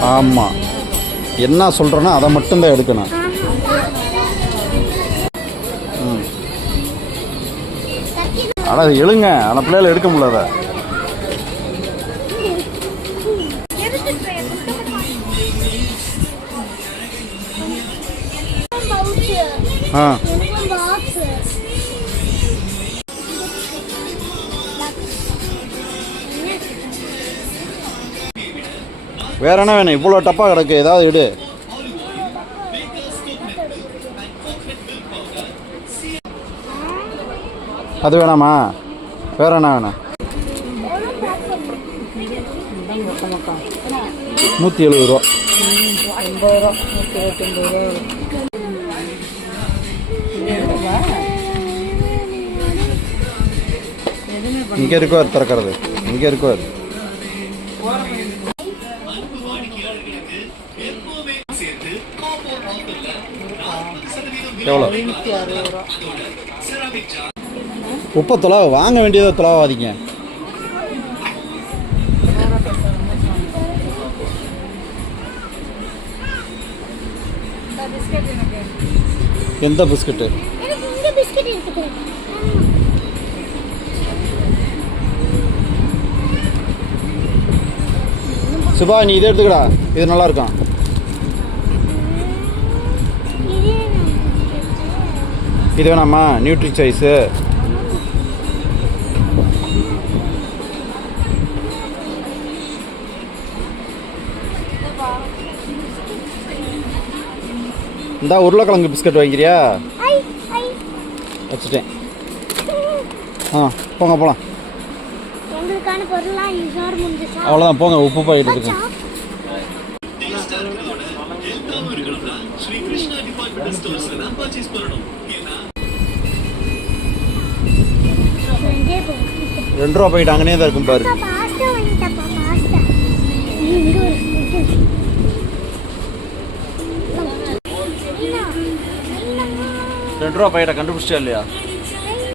ஆமாம் என்ன சொல்கிறேனோ அதை மட்டும்தான் எடுக்கணும். ம். அட எழுங்க. அந்த பிள்ளைகள் எடுக்க முடியாத ஆ. வேற என்ன வேணும்? இவ்வளோ டப்பா கிடக்கு. ஏதாவது எடு. அது வேணாமா? வேற என்ன வேணும்? நூற்றி எழுபது ரூபா. இங்கே இருக்கோ அது திறக்கிறது. இங்கே இருக்கோ எவ்வளோ உப்பை தொலைவை வாங்க வேண்டியதை தொலைவாதீங்க. எந்த பிஸ்கட்டு? சுபா நீ இதை எடுத்துக்கடா. இது நல்லா இருக்கும் இது வேணாமா? நியூட்ரி சாய்ஸு இந்தா உருளைக்கிழங்கு பிஸ்கட் வாங்கிக்கிறியா? ஐ வச்சுட்டேன். ஆ போங்க போகலாம் அவ்வளோதான் போங்க உப்பு பாக்கெட் இருக்கு ரெண்டே ரெண்டு ரூபா பாக்கெட் அங்கனே தான் இருக்கும் பாரு. ரெண்டு ரூபா பாக்கெட்டை கண்டுபிடிச்சிட்டா இல்லையா?